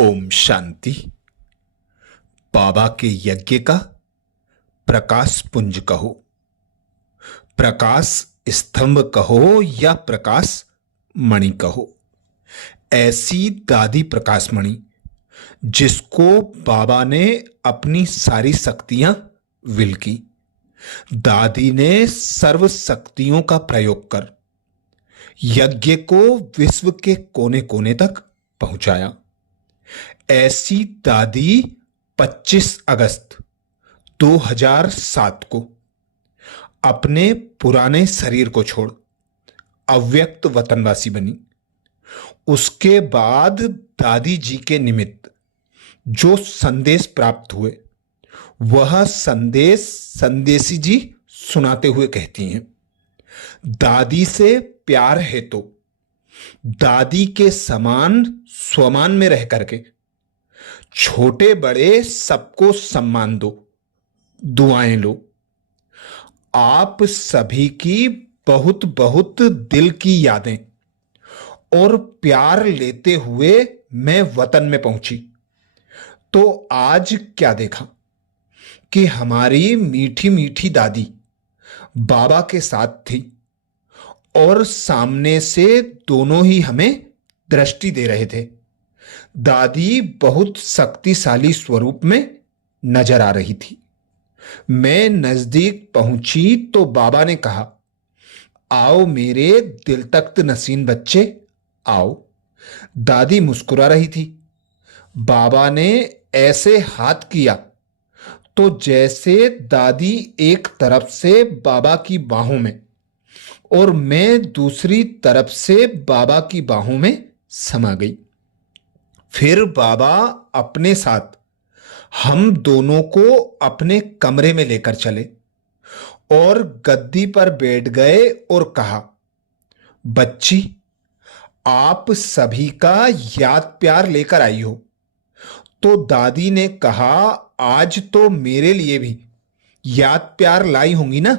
ओम शांति। बाबा के यज्ञ का प्रकाश पुंज कहो, प्रकाश स्तंभ कहो या प्रकाश मणि कहो, ऐसी दादी प्रकाश मणि जिसको बाबा ने अपनी सारी शक्तियां विल की। दादी ने सर्व शक्तियों का प्रयोग कर यज्ञ को विश्व के कोने कोने तक पहुंचाया। ऐसी दादी 25 अगस्त 2007 को अपने पुराने शरीर को छोड़ अव्यक्त वतनवासी बनी। उसके बाद दादी जी के निमित्त जो संदेश प्राप्त हुए वह संदेश संदेशी जी सुनाते हुए कहती हैं, दादी से प्यार है तो दादी के समान स्वमान में रह करके छोटे बड़े सबको सम्मान दो, दुआएं लो। आप सभी की बहुत बहुत दिल की यादें और प्यार लेते हुए मैं वतन में पहुंची तो आज क्या देखा कि हमारी मीठी मीठी दादी बाबा के साथ थी और सामने से दोनों ही हमें दृष्टि दे रहे थे। दादी बहुत शक्तिशाली स्वरूप में नजर आ रही थी। मैं नजदीक पहुंची तो बाबा ने कहा, आओ मेरे दिल तख्त नसीन बच्चे आओ। दादी मुस्कुरा रही थी। बाबा ने ऐसे हाथ किया तो जैसे दादी एक तरफ से बाबा की बाहों में और मैं दूसरी तरफ से बाबा की बाहों में समा गई। फिर बाबा अपने साथ हम दोनों को अपने कमरे में लेकर चले और गद्दी पर बैठ गए और कहा, बच्ची आप सभी का याद प्यार लेकर आई हो। तो दादी ने कहा, आज तो मेरे लिए भी याद प्यार लाई होंगी ना।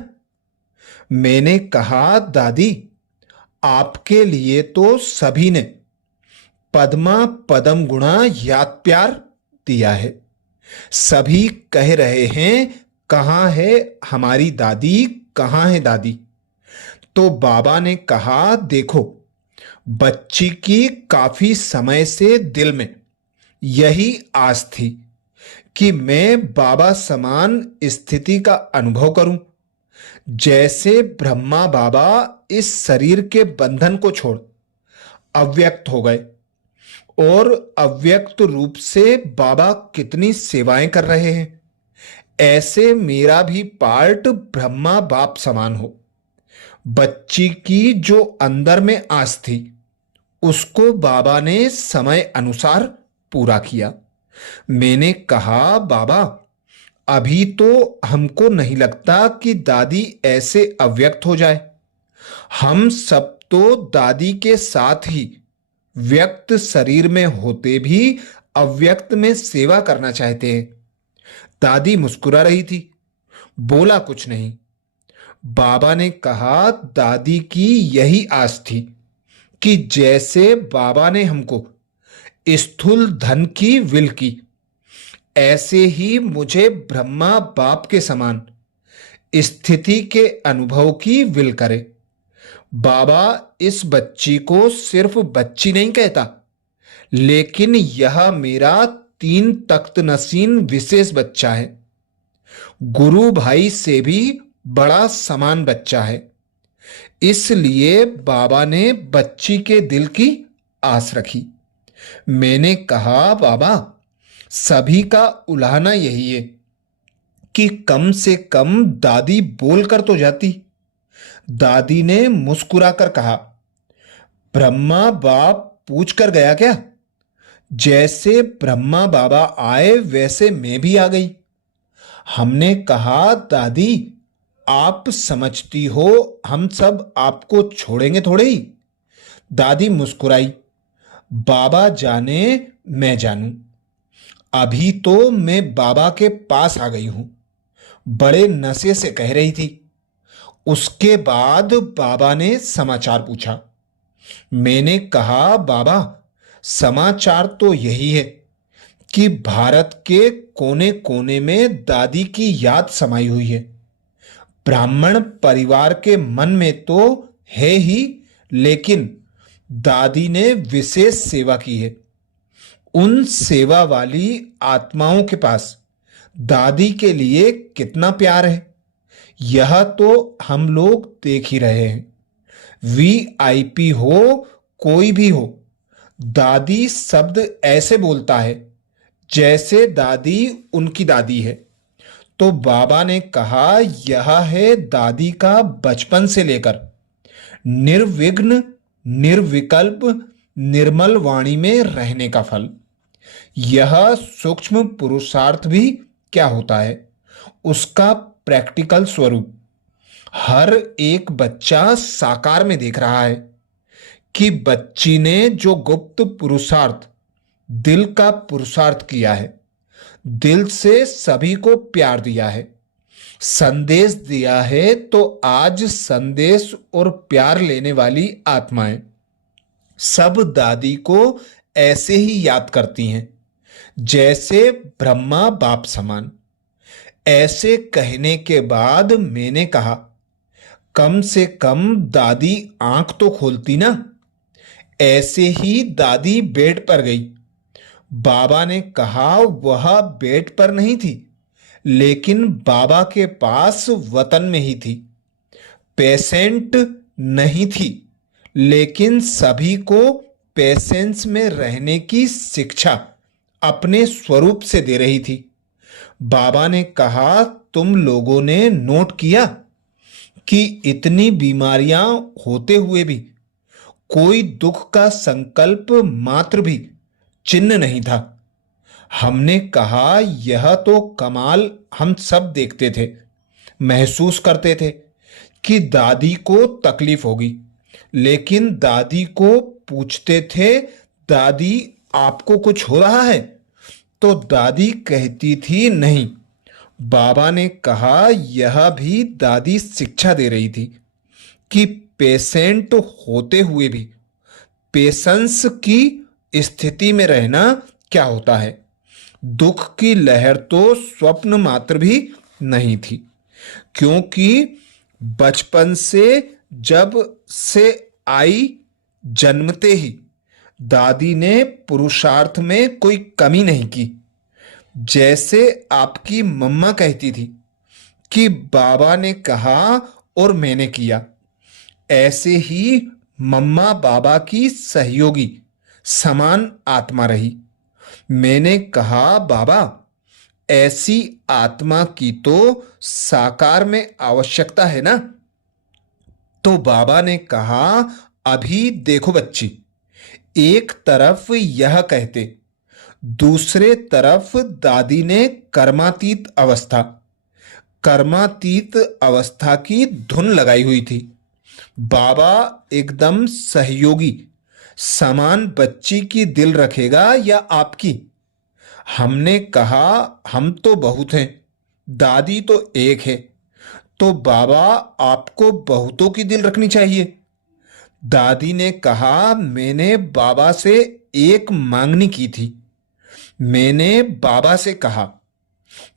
मैंने कहा, दादी आपके लिए तो सभी ने पद्मा पदम गुणा याद प्यार दिया है। सभी कह रहे हैं, कहां है हमारी दादी, कहां है दादी। तो बाबा ने कहा, देखो बच्ची की काफी समय से दिल में यही आस थी कि मैं बाबा समान स्थिति का अनुभव करूं। जैसे ब्रह्मा बाबा इस शरीर के बंधन को छोड़ अव्यक्त हो गए और अव्यक्त रूप से बाबा कितनी सेवाएं कर रहे हैं, ऐसे मेरा भी पार्ट ब्रह्मा बाप समान हो। बच्ची की जो अंदर में आस थी उसको बाबा ने समय अनुसार पूरा किया। मैंने कहा, बाबा अभी तो हमको नहीं लगता कि दादी ऐसे अव्यक्त हो जाए। हम सब तो दादी के साथ ही व्यक्त शरीर में होते भी अव्यक्त में सेवा करना चाहते हैं। दादी मुस्कुरा रही थी, बोला कुछ नहीं। बाबा ने कहा, दादी की यही आस थी कि जैसे बाबा ने हमको स्थूल धन की विल की, ऐसे ही मुझे ब्रह्मा बाप के समान स्थिति के अनुभव की विल करे। बाबा इस बच्ची को सिर्फ बच्ची नहीं कहता, लेकिन यह मेरा 3 तख्त नसीन विशेष बच्चा है। गुरु भाई से भी बड़ा समान बच्चा है। इसलिए बाबा ने बच्ची के दिल की आस रखी। मैंने कहा, बाबा सभी का उलाहना यही है कि कम से कम दादी बोल कर तो जाती। दादी ने मुस्कुराकर कहा, ब्रह्मा बाप पूछ कर गया क्या? जैसे ब्रह्मा बाबा आए वैसे मैं भी आ गई। हमने कहा, दादी आप समझती हो हम सब आपको छोड़ेंगे थोड़े ही। दादी मुस्कुराई, बाबा जाने मैं जानूं। अभी तो मैं बाबा के पास आ गई हूं, बड़े नशे से कह रही थी। उसके बाद बाबा ने समाचार पूछा। मैंने कहा, बाबा समाचार तो यही है कि भारत के कोने कोने में दादी की याद समाई हुई है। ब्राह्मण परिवार के मन में तो है ही, लेकिन दादी ने विशेष सेवा की है। उन सेवा वाली आत्माओं के पास दादी के लिए कितना प्यार है, यह तो हम लोग देख ही रहे हैं। वीआईपी हो, कोई भी हो, दादी शब्द ऐसे बोलता है जैसे दादी उनकी दादी है। तो बाबा ने कहा, यह है दादी का बचपन से लेकर निर्विघ्न निर्विकल्प निर्मल वाणी में रहने का फल। यह सूक्ष्म पुरुषार्थ भी क्या होता है, उसका प्रैक्टिकल स्वरूप हर एक बच्चा साकार में देख रहा है कि बच्ची ने जो गुप्त पुरुषार्थ, दिल का पुरुषार्थ किया है, दिल से सभी को प्यार दिया है, संदेश दिया है, तो आज संदेश और प्यार लेने वाली आत्माएं सब दादी को ऐसे ही याद करती हैं जैसे ब्रह्मा बाप समान। ऐसे कहने के बाद मैंने कहा, कम से कम दादी आंख तो खोलती ना। ऐसे ही दादी बेड पर गई। बाबा ने कहा, वह बेड पर नहीं थी, लेकिन बाबा के पास वतन में ही थी। पेशेंट नहीं थी, लेकिन सभी को पेशेंस में रहने की शिक्षा अपने स्वरूप से दे रही थी। बाबा ने कहा, तुम लोगों ने नोट किया कि इतनी बीमारियां होते हुए भी कोई दुख का संकल्प मात्र भी चिन्ह नहीं था। हमने कहा, यह तो कमाल हम सब देखते थे, महसूस करते थे कि दादी को तकलीफ होगी, लेकिन दादी को पूछते थे, दादी आपको कुछ हो रहा है? तो दादी कहती थी नहीं। बाबा ने कहा, यह भी दादी शिक्षा दे रही थी कि पेशेंट होते हुए भी पेशेंस की स्थिति में रहना क्या होता है। दुख की लहर तो स्वप्न मात्र भी नहीं थी, क्योंकि बचपन से जब से आई, जन्मते ही दादी ने पुरुषार्थ में कोई कमी नहीं की। जैसे आपकी मम्मा कहती थी कि बाबा ने कहा और मैंने किया, ऐसे ही मम्मा बाबा की सहयोगी समान आत्मा रही। मैंने कहा, बाबा ऐसी आत्मा की तो साकार में आवश्यकता है ना? तो बाबा ने कहा, अभी देखो बच्ची, एक तरफ यह कहते, दूसरे तरफ दादी ने कर्मातीत अवस्था की धुन लगाई हुई थी। बाबा एकदम सहयोगी समान बच्ची की दिल रखेगा या आपकी? हमने कहा, हम तो बहुत हैं, दादी तो एक है। तो बाबा आपको बहुतों की दिल रखनी चाहिए। दादी ने कहा, मैंने बाबा से एक मांगनी की थी। मैंने बाबा से कहा,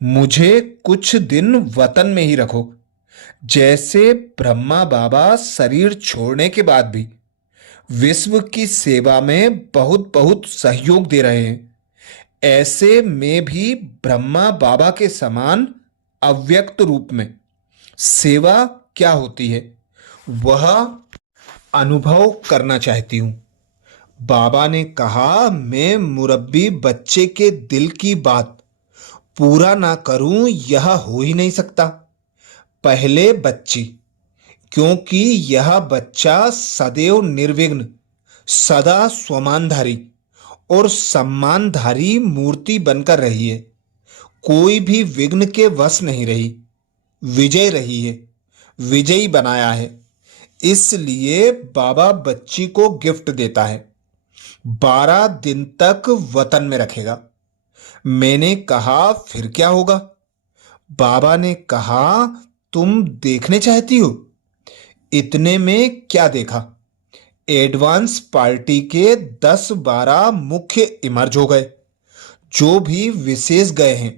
मुझे कुछ दिन वतन में ही रखो। जैसे ब्रह्मा बाबा शरीर छोड़ने के बाद भी विश्व की सेवा में बहुत बहुत सहयोग दे रहे हैं, ऐसे में भी ब्रह्मा बाबा के समान अव्यक्त रूप में सेवा क्या होती है, वह अनुभव करना चाहती हूं। बाबा ने कहा, मैं मुरब्बी बच्चे के दिल की बात पूरा ना करूं, यह हो ही नहीं सकता। पहले बच्ची, क्योंकि यह बच्चा सदैव निर्विघ्न, सदा स्वमानधारी और सम्मानधारी मूर्ति बनकर रही है। कोई भी विघ्न के वश नहीं रही, विजय रही है, विजयी बनाया है। इसलिए बाबा बच्ची को गिफ्ट देता है, 12 दिन तक वतन में रखेगा। मैंने कहा, फिर क्या होगा? बाबा ने कहा, तुम देखने चाहती हो? इतने में क्या देखा, एडवांस पार्टी के 10-12 मुख्य इमर्ज हो गए, जो भी विशेष गए हैं,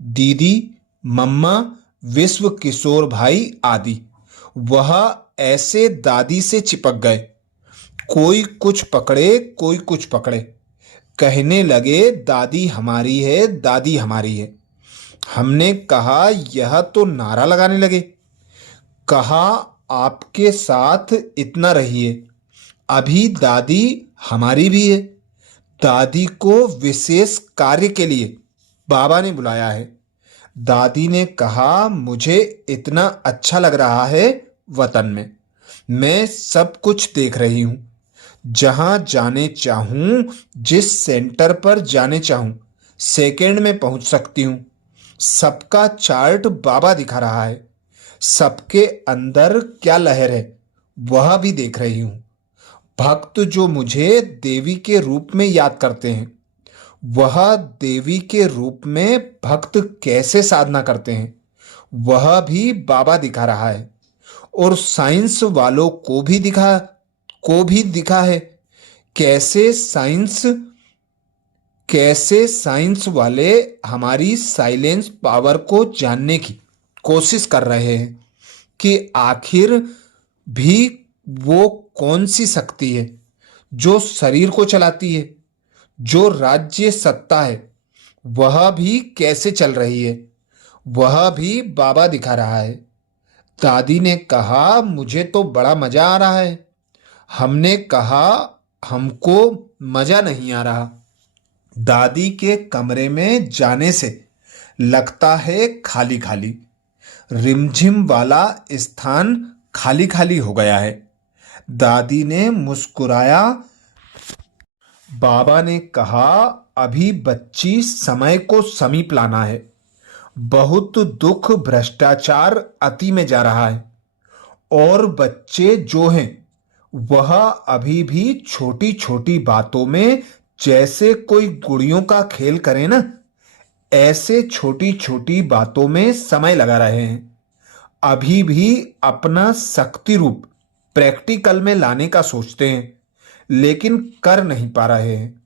दीदी, मम्मा, विश्व किशोर भाई आदि, वह ऐसे दादी से चिपक गए। कोई कुछ पकड़े, कोई कुछ पकड़े, कहने लगे दादी हमारी है, दादी हमारी है। हमने कहा यह तो नारा लगाने लगे। कहा आपके साथ इतना रहिए, अभी दादी हमारी भी है। दादी को विशेष कार्य के लिए बाबा ने बुलाया है। दादी ने कहा मुझे इतना अच्छा लग रहा है वतन में, मैं सब कुछ देख रही हूँ। जहाँ जाने चाहूँ, जिस सेंटर पर जाने चाहूँ, सेकंड में पहुँच सकती हूँ। सबका चार्ट बाबा दिखा रहा है। सबके अंदर क्या लहर है वह भी देख रही हूँ। भक्त जो मुझे देवी के रूप में याद करते हैं, वह देवी के रूप में भक्त कैसे साधना करते हैं वह भी बाबा दिखा रहा है। और साइंस वालों को भी दिखा है। कैसे साइंस वाले हमारी साइलेंस पावर को जानने की कोशिश कर रहे हैं कि आखिर भी वो कौन सी शक्ति है जो शरीर को चलाती है, जो राज्य सत्ता है वह भी कैसे चल रही है, वह भी बाबा दिखा रहा है। दादी ने कहा मुझे तो बड़ा मजा आ रहा है। हमने कहा हमको मजा नहीं आ रहा। दादी के कमरे में जाने से लगता है खाली खाली, रिमझिम वाला स्थान खाली खाली हो गया है। दादी ने मुस्कुराया। बाबा ने कहा अभी बच्ची समय को समीप लाना है। बहुत दुख भ्रष्टाचार अति में जा रहा है और बच्चे जो हैं वह अभी भी छोटी छोटी बातों में जैसे कोई गुड़ियों का खेल करे ना, ऐसे छोटी छोटी बातों में समय लगा रहे हैं। अभी भी अपना शक्ति रूप प्रैक्टिकल में लाने का सोचते हैं लेकिन कर नहीं पा रहे हैं।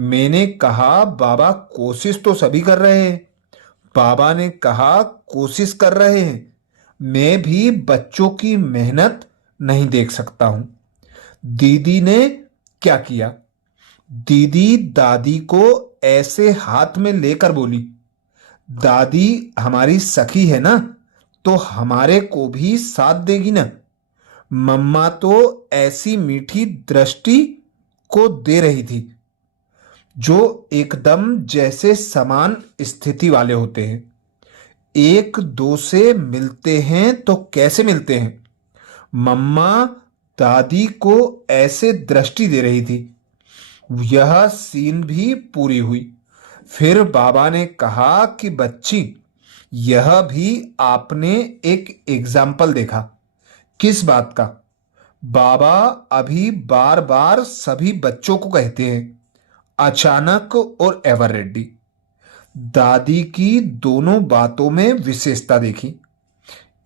मैंने कहा बाबा कोशिश तो सभी कर रहे हैं। बाबा ने कहा कोशिश कर रहे हैं, मैं भी बच्चों की मेहनत नहीं देख सकता हूं। दीदी ने क्या किया? दीदी दादी को ऐसे हाथ में लेकर बोली, दादी हमारी सखी है ना, तो हमारे को भी साथ देगी ना। मम्मा तो ऐसी मीठी दृष्टि को दे रही थी जो एकदम जैसे समान स्थिति वाले होते हैं। एक दो से मिलते हैं तो कैसे मिलते हैं। मम्मा दादी को ऐसे दृष्टि दे रही थी। यह सीन भी पूरी हुई। फिर बाबा ने कहा कि बच्ची, यह भी आपने एक एग्जाम्पल देखा। किस बात का? बाबा अभी बार बार सभी बच्चों को कहते हैं, अचानक और एवर रेडी। दादी की दोनों बातों में विशेषता देखी।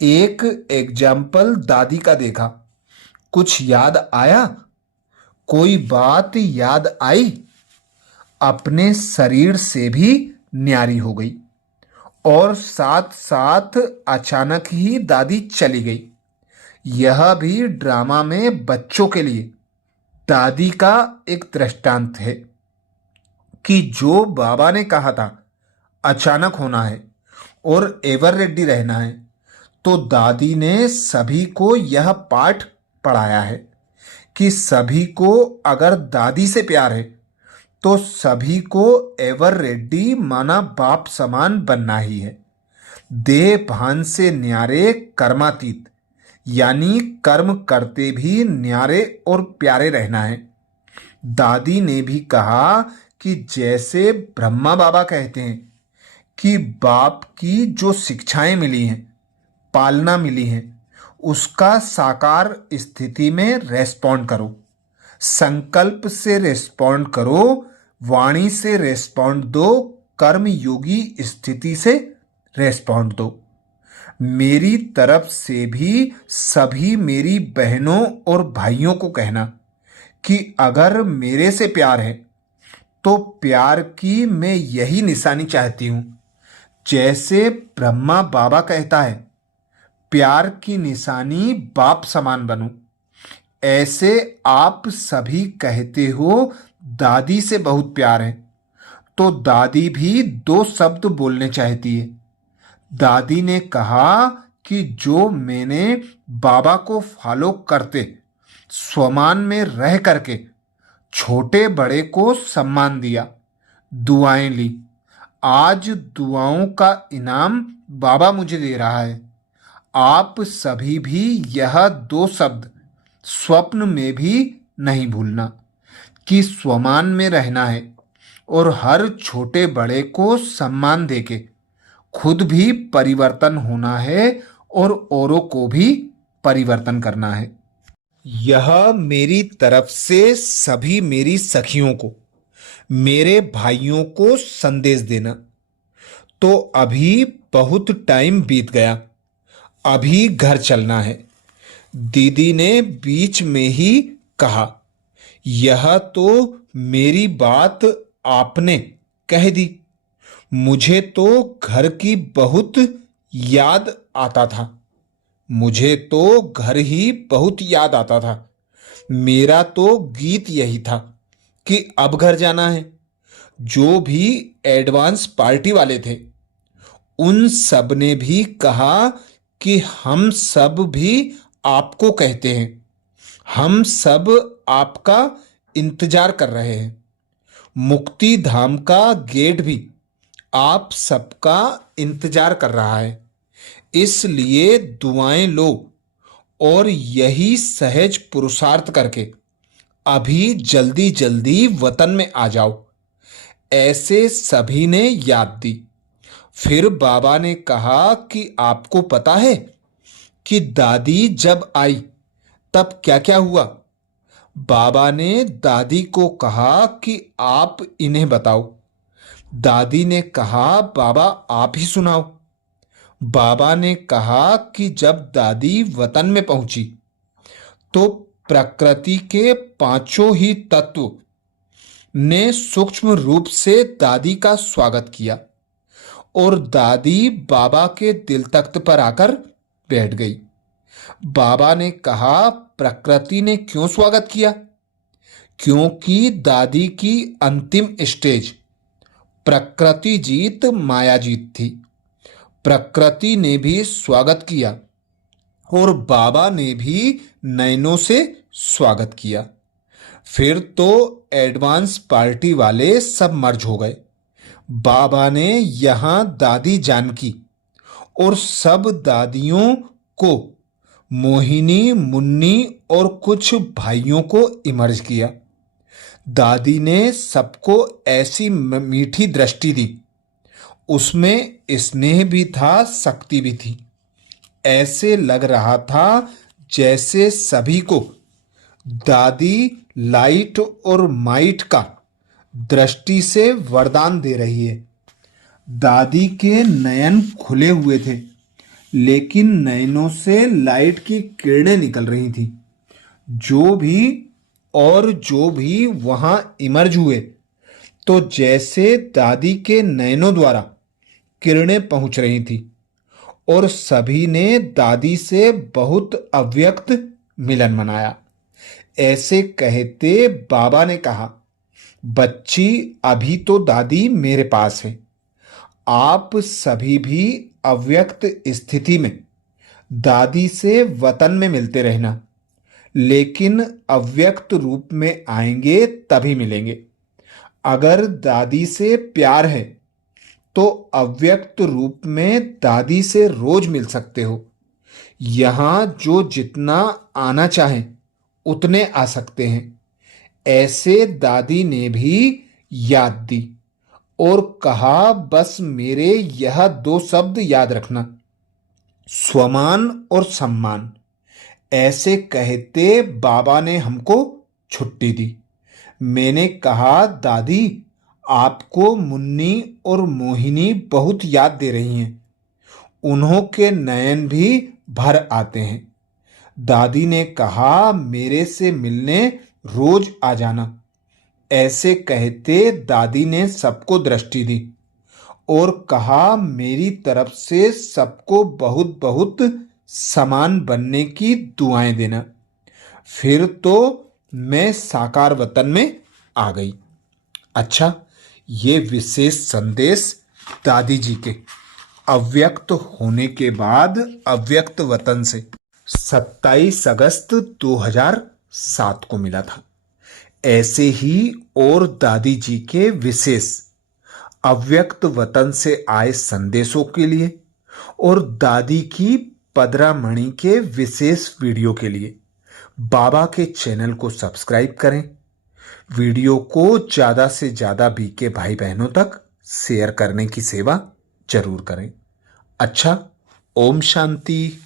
एक एग्जाम्पल दादी का देखा, कुछ याद आया? कोई बात याद आई? अपने शरीर से भी न्यारी हो गई और साथ साथ अचानक ही दादी चली गई। यह भी ड्रामा में बच्चों के लिए दादी का एक दृष्टांत है कि जो बाबा ने कहा था अचानक होना है और एवर रेडी रहना है, तो दादी ने सभी को यह पाठ पढ़ाया है कि सभी को अगर दादी से प्यार है तो सभी को एवर रेडी माना बाप समान बनना ही है। देह भान से न्यारे कर्मातीत, यानी कर्म करते भी न्यारे और प्यारे रहना है। दादी ने भी कहा कि जैसे ब्रह्मा बाबा कहते हैं कि बाप की जो शिक्षाएं मिली हैं, पालना मिली हैं, उसका साकार स्थिति में रेस्पॉन्ड करो। संकल्प से रेस्पॉन्ड करो, वाणी से रेस्पॉन्ड दो, कर्म योगी स्थिति से रेस्पॉन्ड दो। मेरी तरफ से भी सभी मेरी बहनों और भाइयों को कहना कि अगर मेरे से प्यार है तो प्यार की मैं यही निशानी चाहती हूं। जैसे ब्रह्मा बाबा कहता है, प्यार की निशानी बाप समान बनो, ऐसे आप सभी कहते हो दादी से बहुत प्यार है। तो दादी भी दो शब्द बोलने चाहती है। दादी ने कहा कि जो मैंने बाबा को फॉलो करते स्वमान में रह करके छोटे बड़े को सम्मान दिया, दुआएं ली, आज दुआओं का इनाम बाबा मुझे दे रहा है। आप सभी भी यह दो शब्द स्वप्न में भी नहीं भूलना कि स्वमान में रहना है और हर छोटे बड़े को सम्मान देके खुद भी परिवर्तन होना है और औरों को भी परिवर्तन करना है। यह मेरी तरफ से सभी मेरी सखियों को, मेरे भाइयों को संदेश देना। तो अभी बहुत टाइम बीत गया, अभी घर चलना है। दीदी ने बीच में ही कहा, यह तो मेरी बात आपने कह दी। मुझे तो घर की बहुत याद आता था। मुझे तो घर ही बहुत याद आता था। मेरा तो गीत यही था कि अब घर जाना है। जो भी एडवांस पार्टी वाले थे उन सब ने भी कहा कि हम सब भी आपको कहते हैं, हम सब आपका इंतजार कर रहे हैं। मुक्ति धाम का गेट भी आप सबका इंतजार कर रहा है। इसलिए दुआएं लो और यही सहज पुरुषार्थ करके अभी जल्दी जल्दी वतन में आ जाओ। ऐसे सभी ने याद दी। फिर बाबा ने कहा कि आपको पता है कि दादी जब आई तब क्या क्या हुआ। बाबा ने दादी को कहा कि आप इन्हें बताओ। दादी ने कहा, बाबा आप ही सुनाओ। बाबा ने कहा कि जब दादी वतन में पहुंची तो प्रकृति के पांचों ही तत्व ने सूक्ष्म रूप से दादी का स्वागत किया और दादी बाबा के दिल तख्त पर आकर बैठ गई। बाबा ने कहा, प्रकृति ने क्यों स्वागत किया? क्योंकि दादी की अंतिम स्टेज प्रकृति जीत माया जीत थी। प्रकृति ने भी स्वागत किया और बाबा ने भी नयनों से स्वागत किया। फिर तो एडवांस पार्टी वाले सब मर्ज हो गए। बाबा ने यहां दादी जानकी और सब दादियों को, मोहिनी, मुन्नी और कुछ भाइयों को इमर्ज किया। दादी ने सबको ऐसी मीठी दृष्टि दी, उसमें स्नेह भी था, शक्ति भी थी। ऐसे लग रहा था जैसे सभी को दादी लाइट और माइट का दृष्टि से वरदान दे रही है। दादी के नयन खुले हुए थे, लेकिन नयनों से लाइट की किरणें निकल रही थी। जो भी वहां इमर्ज हुए तो जैसे दादी के नयनों द्वारा किरणें पहुंच रही थी और सभी ने दादी से बहुत अव्यक्त मिलन मनाया। ऐसे कहते बाबा ने कहा, बच्ची अभी तो दादी मेरे पास है। आप सभी भी अव्यक्त स्थिति में दादी से वतन में मिलते रहना, लेकिन अव्यक्त रूप में आएंगे तभी मिलेंगे। अगर दादी से प्यार है तो अव्यक्त रूप में दादी से रोज मिल सकते हो। यहां जो जितना आना चाहे उतने आ सकते हैं। ऐसे दादी ने भी याद दी और कहा, बस मेरे यह दो शब्द याद रखना, स्वमान और सम्मान। ऐसे कहते बाबा ने हमको छुट्टी दी। मैंने कहा, दादी आपको मुन्नी और मोहिनी बहुत याद दे रही हैं, उन्हों के नयन भी भर आते हैं। दादी ने कहा, मेरे से मिलने रोज आ जाना। ऐसे कहते दादी ने सबको दृष्टि दी और कहा, मेरी तरफ से सबको बहुत बहुत समान बनने की दुआएं देना। फिर तो मैं साकार वतन में आ गई। अच्छा, ये विशेष संदेश दादी जी के अव्यक्त होने के बाद अव्यक्त वतन से 27 अगस्त 2007 को मिला था। ऐसे ही और दादी जी के विशेष अव्यक्त वतन से आए संदेशों के लिए और दादी की पदरामणि के विशेष वीडियो के लिए बाबा के चैनल को सब्सक्राइब करें। वीडियो को ज्यादा से ज्यादा बीके भाई बहनों तक शेयर करने की सेवा जरूर करें। अच्छा, ओम शांति।